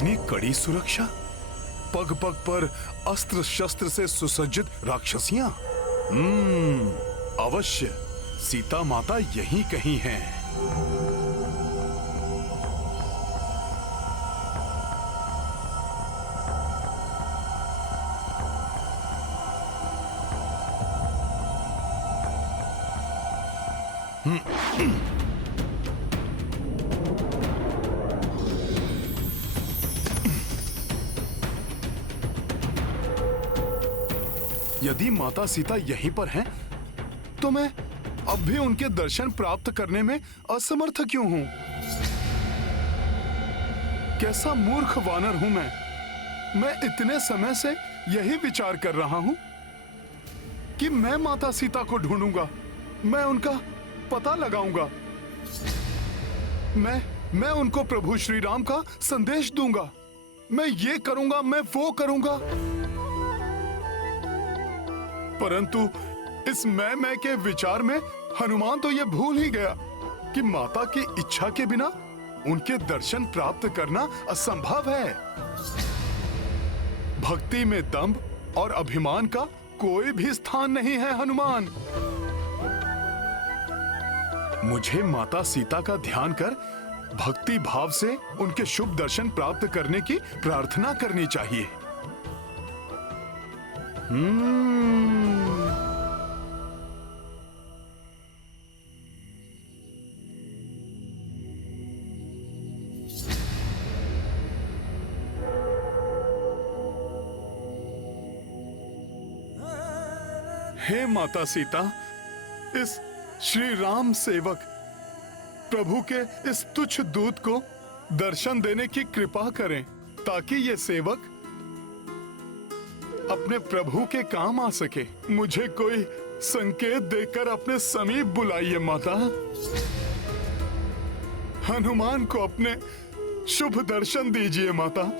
इतनी कड़ी सुरक्षा, पग पग पर अस्त्र शस्त्र से सुसज्जित राक्षसियां। अवश्य सीता माता यहीं कहीं हैं। यदि माता सीता यहीं पर हैं, तो मैं अब भी उनके दर्शन प्राप्त करने में असमर्थ क्यों हूं? कैसा मूर्ख वानर हूं मैं। मैं इतने समय से यही विचार कर रहा हूं कि मैं माता सीता को ढूंढूंगा, मैं उनका पता लगाऊंगा, मैं उनको प्रभु श्री राम का संदेश दूंगा, मैं ये करूंगा, मैं वो करूंगा। परंतु इस मैं के विचार में हनुमान तो यह भूल ही गया कि माता की इच्छा के बिना उनके दर्शन प्राप्त करना असंभव है। भक्ति में दंभ और अभिमान का कोई भी स्थान नहीं है हनुमान। मुझे माता सीता का ध्यान कर भक्ति भाव से उनके शुभ दर्शन प्राप्त करने की प्रार्थना करनी चाहिए। हे माता सीता, इस श्री राम सेवक प्रभु के इस तुच्छ दूत को दर्शन देने की कृपा करें, ताकि ये सेवक अपने प्रभु के काम आ सके। मुझे कोई संकेत देकर अपने समीप बुलाइए माता। हनुमान को अपने शुभ दर्शन दीजिए माता।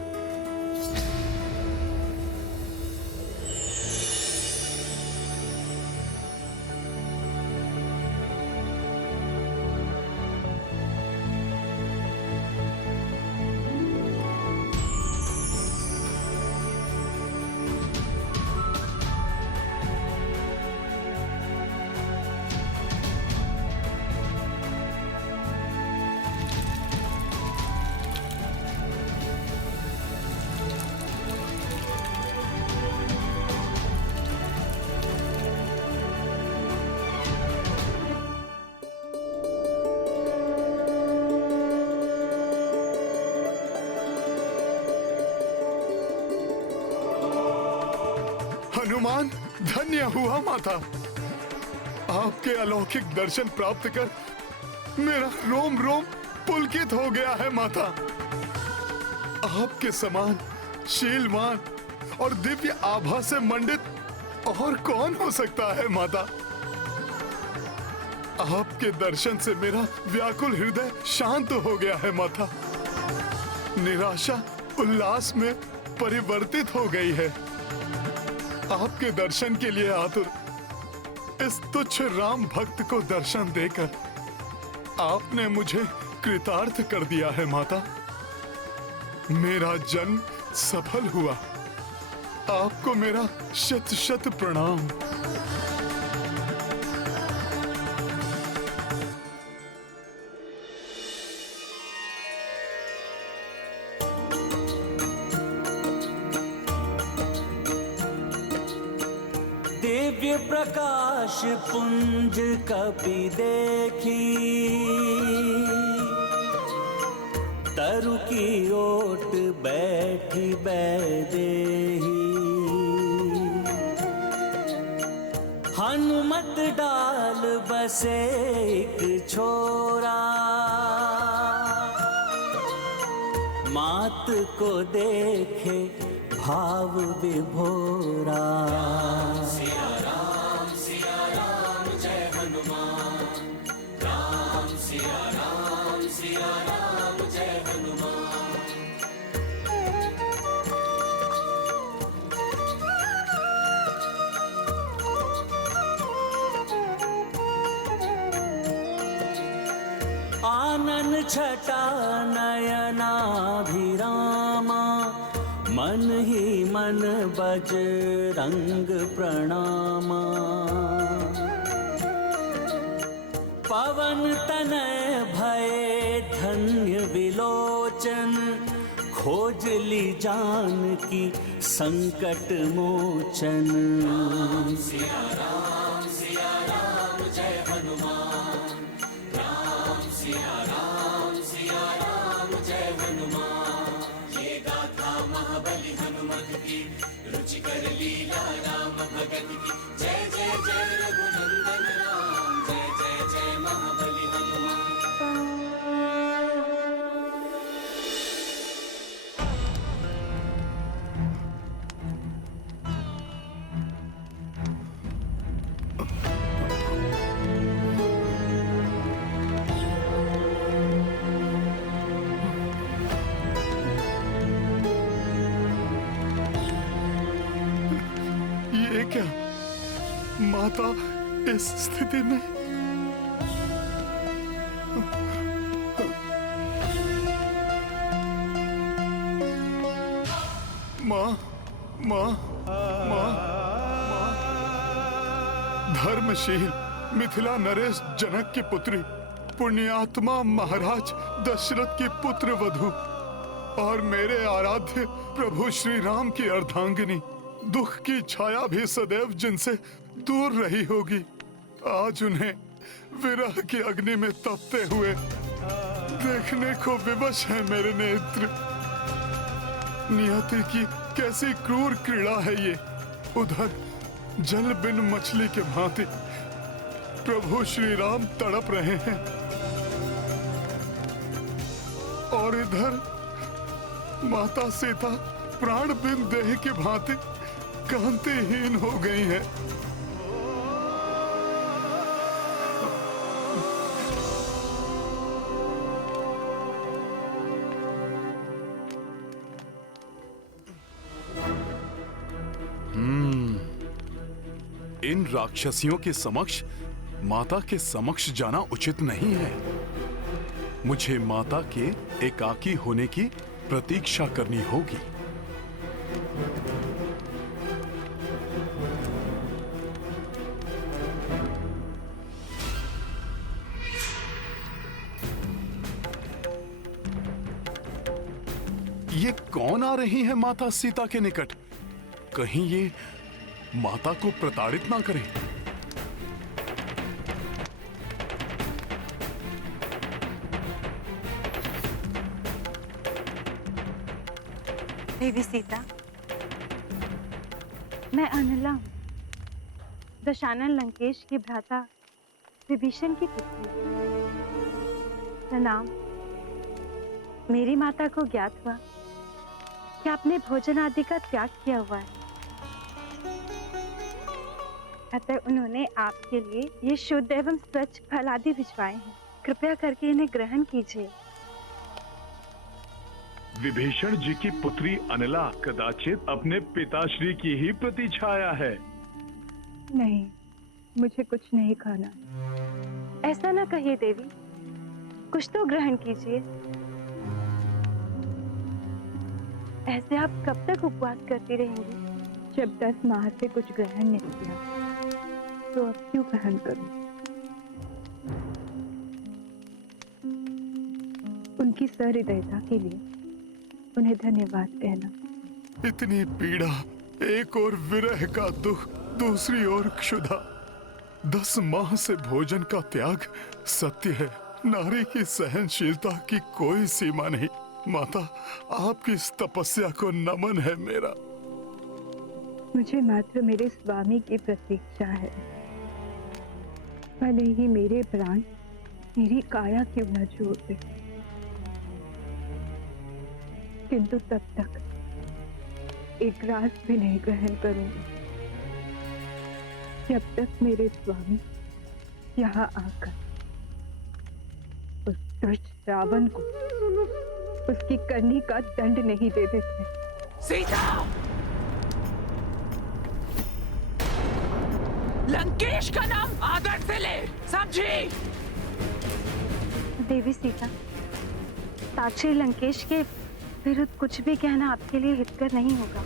हनुमान, धन्य हुआ माता। आपके अलौकिक दर्शन प्राप्त कर मेरा रोम रोम पुलकित हो गया है माता। आपके समान शीलवान और दिव्य आभा से मंडित और कौन हो सकता है माता। आपके दर्शन से मेरा व्याकुल हृदय शांत हो गया है माता। निराशा उल्लास में परिवर्तित हो गई है। आपके दर्शन के लिए आतुर इस तुच्छ राम भक्त को दर्शन देकर आपने मुझे कृतार्थ कर दिया है माता। मेरा जन्म सफल हुआ। आपको मेरा शत शत प्रणाम। दिव्य प्रकाश पुंज कपि देखी, तरु की ओट बैठी बैदेही। हनुमत डाल बसे एक छोरा, मात को देखे भाव विभोरा। सिया राम जय हनुमान। राम सिया राम जय हनुमान। आनन छटा नयनाभिरामा मन ही मन बजरंग प्रणामा पवन तनय भय धन्य विलोचन खोज ली जानकी संकट मोचन सिया राम जय हनुमान राम सिया राम जय हनुमान ये गाथा महाबली हनुमत की रुचिकर लीला राम भगत की जय जय जय रघुनंदन राम जय जय जय महाबली हनुमान ये क्या माता इस स्थिति में? माँ माँ माँ माँ धर्मशील मिथिला नरेश जनक की पुत्री पुण्यात्मा महाराज दशरथ की पुत्र वधू और मेरे आराध्य प्रभु श्री राम की अर्धांगिनी दुख की छाया भी सदैव जिनसे दूर रही होगी आज उन्हें विरह की अग्नि में तपते हुए देखने को विवश है मेरे नेत्र। नियति की कैसी क्रूर क्रीड़ा है ये। उधर जल बिन मछली के भांति प्रभु श्री राम तड़प रहे हैं और इधर माता सीता प्राण बिन देह की भांति कांतिहीन हो गई है। इन राक्षसियों के समक्ष माता के समक्ष जाना उचित नहीं है। मुझे माता के एकाकी होने की प्रतीक्षा करनी होगी। ये कौन आ रही है माता सीता के निकट? कहीं ये माता को प्रताड़ित ना करें। देवी सीता, मैं अनिला हूँ, दशानन लंकेश की भ्राता विभीषण की पुत्री। प्रणाम। मेरी माता को ज्ञात हुआ कि आपने भोजन आदि का त्याग किया हुआ है, अतः उन्होंने आपके लिए ये शुद्ध एवं स्वच्छ फल आदि भिजवाए हैं। कृपया करके इन्हें ग्रहण कीजिए। विभीषण जी की पुत्री अनिला कदाचित अपने पिताश्री की ही प्रतिछाया है। नहीं, मुझे कुछ नहीं खाना। ऐसा ना कहिए देवी, कुछ तो ग्रहण कीजिए। ऐसे आप कब तक उपवास करती रहेंगी? जब 10 माह से कुछ ग्रहण नहीं किया तो अब क्यों ग्रहण करूं? उनकी सहृदयता के लिए उन्हें धन्यवाद कहना। इतनी पीड़ा, एक और विरह का दुख, दूसरी ओर क्षुधा। 10 माह से भोजन का त्याग सत्य है। नारी की सहनशीलता की कोई सीमा नहीं। माता, आपकी इस तपस्या को नमन है मेरा। मुझे मात्र मेरे स्वामी की प्रतीक्षा है। भले ही मेरे प्राण मेरी काया क्यों न छोड़ दे, किंतु तब तक एक ग्रास भी नहीं ग्रहण करूंगी जब तक मेरे स्वामी यहाँ आकर उस दुष्ट रावण को उसकी करनी का दंड नहीं दे देते। सीता! लंकेश का नाम आदर से ले, समझी? देवी सीता, ताक्षी लंकेश के विरुद्ध कुछ भी कहना आपके लिए हितकर नहीं होगा।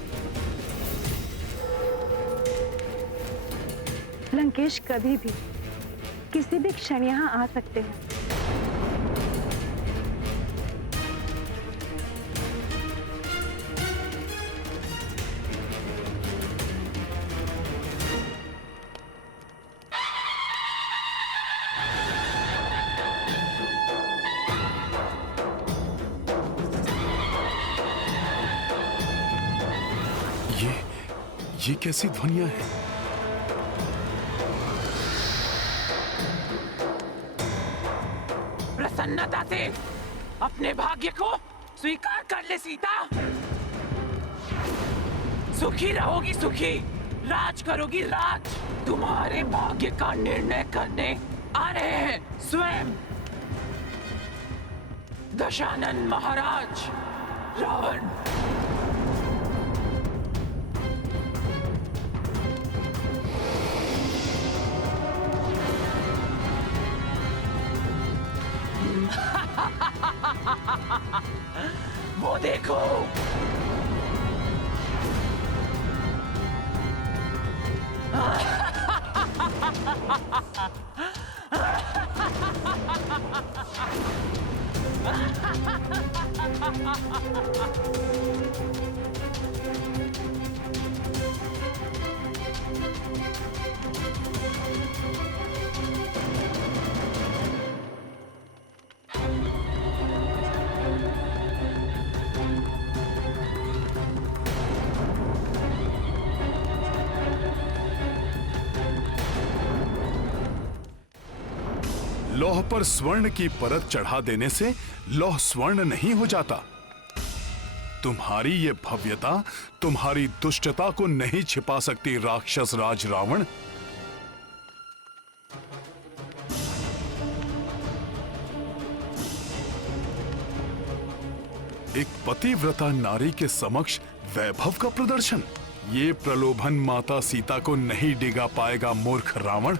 लंकेश कभी भी किसी भी क्षण यहाँ आ सकते हैं। ये कैसी ध्वनियां हैं? प्रसन्नता से अपने भाग्य को स्वीकार कर ले सीता। सुखी रहोगी, सुखी राज करोगी राज। तुम्हारे भाग्य का निर्णय करने आ रहे हैं स्वयं दशानन महाराज रावण। वो देखो, लौह पर स्वर्ण की परत चढ़ा देने से लौह स्वर्ण नहीं हो जाता। तुम्हारी ये भव्यता तुम्हारी दुष्टता को नहीं छिपा सकती राक्षस राज रावण। एक पतिव्रता नारी के समक्ष वैभव का प्रदर्शन, ये प्रलोभन माता सीता को नहीं डिगा पाएगा मूर्ख रावण।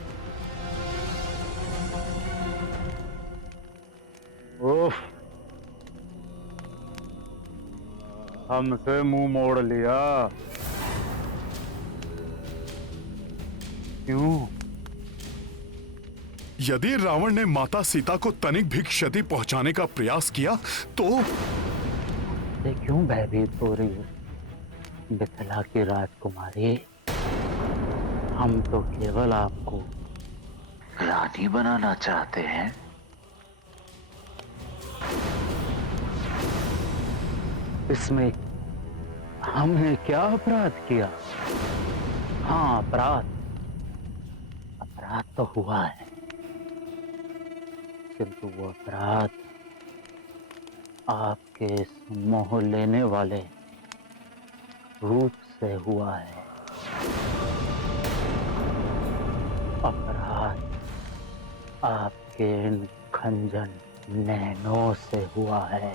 उफ, हमसे मुंह मोड़ लिया। क्यों? यदि रावण ने माता सीता को तनिक भी क्षति पहुंचाने का प्रयास किया तो क्यों भयभीत हो रही है मिथिला की राजकुमारी? हम तो केवल आपको रानी बनाना चाहते हैं। इसमें हमने क्या अपराध किया? हाँ, अपराध तो हुआ है, किंतु वो अपराध आपके इस मोह लेने वाले रूप से हुआ है। अपराध आपके इन खंजन नैनों से हुआ है।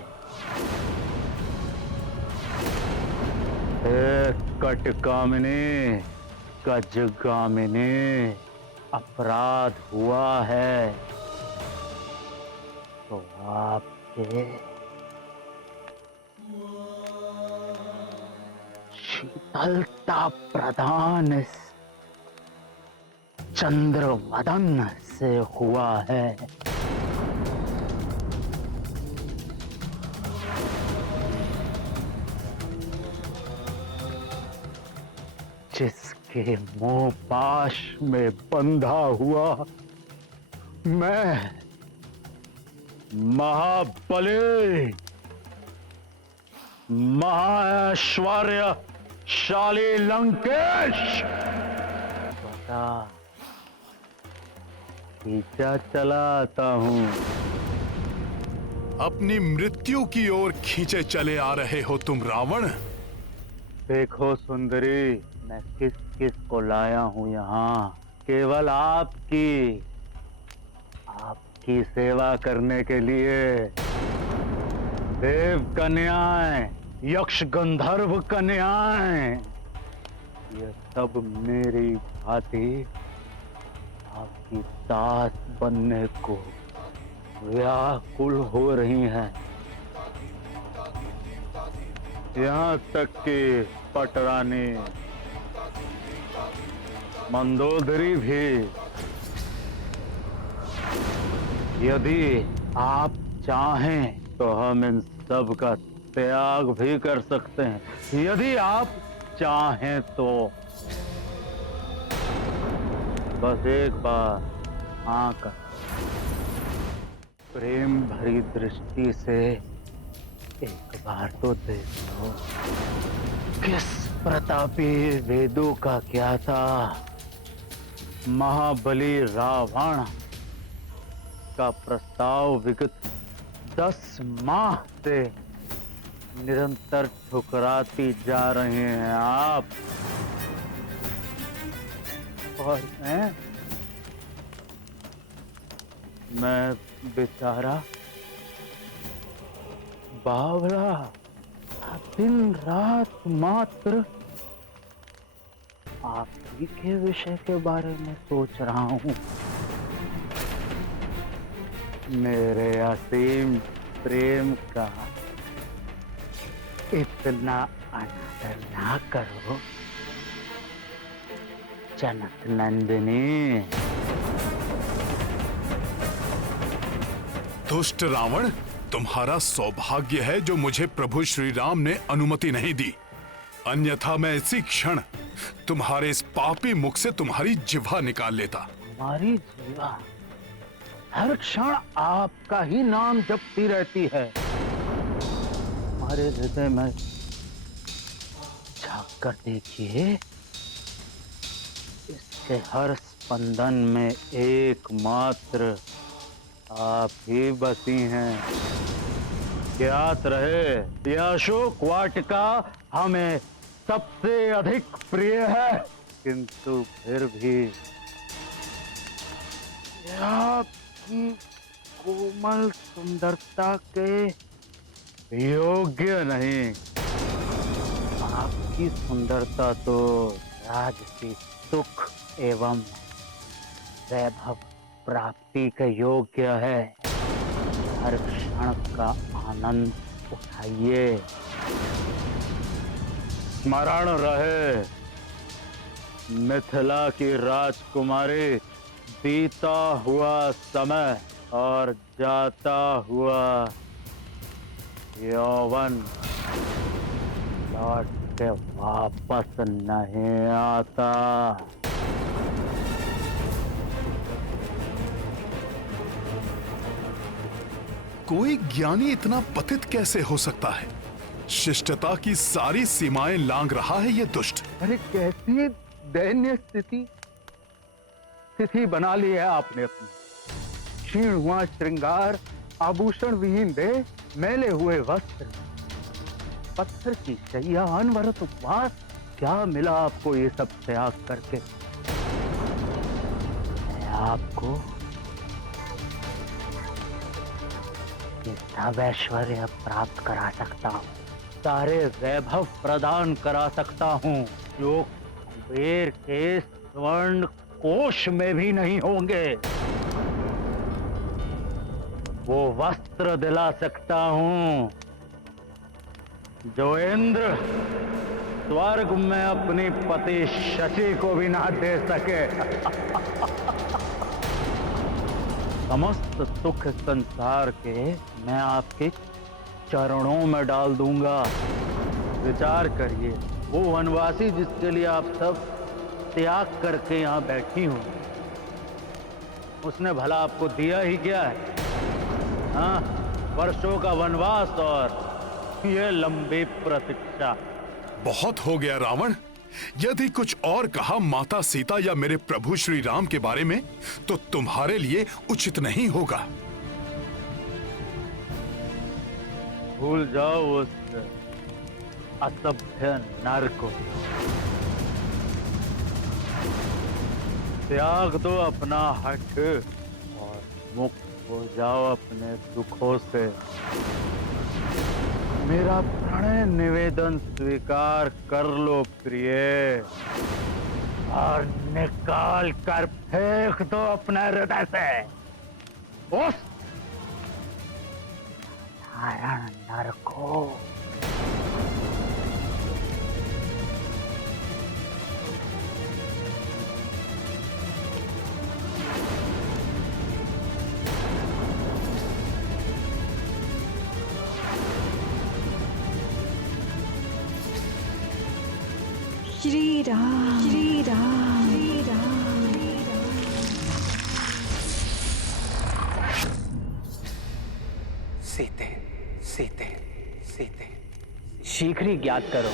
कटकामिनी, गजगामिनी, अपराध हुआ है तो आपके शीतलता प्रदान इस चंद्रवदन से हुआ है। जिसके मोह पाश में बंधा हुआ मैं महाबली महाऐश्वर्यशाली लंकेश बता खींचा चलाता हूं। अपनी मृत्यु की ओर खींचे चले आ रहे हो तुम रावण। देखो सुंदरी, मैं किस किस को लाया हूं यहाँ, केवल आपकी सेवा करने के लिए। देव कन्याएं, यक्ष गंधर्व कन्याएं, ये सब मेरी भांति आपकी दास बनने को व्याकुल हो रही हैं। यहाँ तक कि पटरानी मंदोदरी भी। यदि आप चाहें तो हम इन सब का त्याग भी कर सकते हैं। यदि आप चाहें तो बस एक बार आकर प्रेम भरी दृष्टि से एक बार तो देख लो। किस प्रतापी वेदों का क्या था, महाबली रावण का प्रस्ताव विगत 10 माह से निरंतर ठुकराती जा रहे हैं आप। और मैं बेचारा बावला दिन रात मात्र आप ही के विषय के बारे में सोच रहा हूँ। मेरे असीम प्रेम का इतना अनादर ना करो जनक नंदिनी। दुष्ट रावण, तुम्हारा सौभाग्य है जो मुझे प्रभु श्री राम ने अनुमति नहीं दी, अन्यथा मैं इसी क्षण तुम्हारे इस पापी मुख से तुम्हारी जिह्वा निकाल लेता। हमारी जिह्वा हर क्षण आपका ही नाम जपती रहती है। हमारे हृदय में झांक कर देखिए, इसके हर स्पंदन में एकमात्र आप ही बसी हैं। ज्ञात रहे, यह अशोक वाटिका हमें सबसे अधिक प्रिय है, किंतु फिर भी आपकी कोमल सुंदरता के योग्य नहीं। आपकी सुंदरता तो राजसी सुख एवं वैभव प्राप्ति के योग्य है। हर क्षण का आनंद उठाइए। स्मरण रहे, मिथिला की राजकुमारी, बीता हुआ समय और जाता हुआ यौवन लौट के वापस नहीं आता। कोई ज्ञानी इतना पतित कैसे हो सकता है? शिष्टता की सारी सीमाएं लांघ रहा है ये दुष्ट। अरे कैसी दैन्य स्थिति बना ली है आपने अपनी। क्षीण हुआ श्रृंगार, आभूषण विहीन देह, मैले हुए वस्त्र, पत्थर की शैया, अनवरत उपवास। क्या मिला आपको ये सब त्याग करके? मैं आपको ये सब ऐश्वर्य प्राप्त करा सकता हूँ, सारे वैभव प्रदान करा सकता हूँ जो कुबेर के स्वर्ण कोश में भी नहीं होंगे। वो वस्त्र दिला सकता हूँ जो इंद्र स्वर्ग में अपनी पति शची को भी ना दे सके। समस्त सुख संसार के मैं आपके चरणों में डाल दूंगा। विचार करिए, वो वनवासी जिसके लिए आप सब त्याग करके यहाँ बैठी हूँ, उसने भला आपको दिया ही क्या है? हाँ, वर्षों का वनवास और ये लंबी प्रतीक्षा। बहुत हो गया रावण। यदि कुछ और कहा माता सीता या मेरे प्रभु श्री राम के बारे में तो तुम्हारे लिए उचित नहीं होगा। भूल जाओ उस असभ्य नर को। त्याग दो अपना हठ और मुक्त हो जाओ अपने दुखों से। मेरा प्रणय निवेदन स्वीकार कर लो प्रिय, और निकाल कर फेंक दो अपने हृदय से उस नारायण नर को। श्री राम, श्री राम, श्री राम। सीते, सीते, सीते। शीघ्र ही ज्ञात करो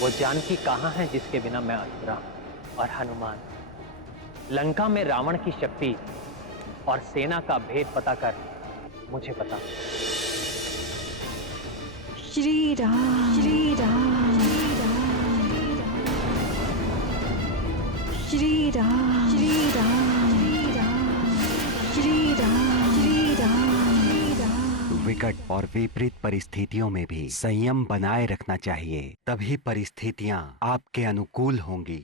वो जानकी कहाँ है जिसके बिना मैं अधूरा। और हनुमान, लंका में रावण की शक्ति और सेना का भेद पता कर मुझे बता। श्री राम, श्री राम, श्री राम, श्री राम, श्री राम, श्री राम। विकट और विपरीत परिस्थितियों में भी संयम बनाए रखना चाहिए, तभी परिस्थितियां आपके अनुकूल होंगी।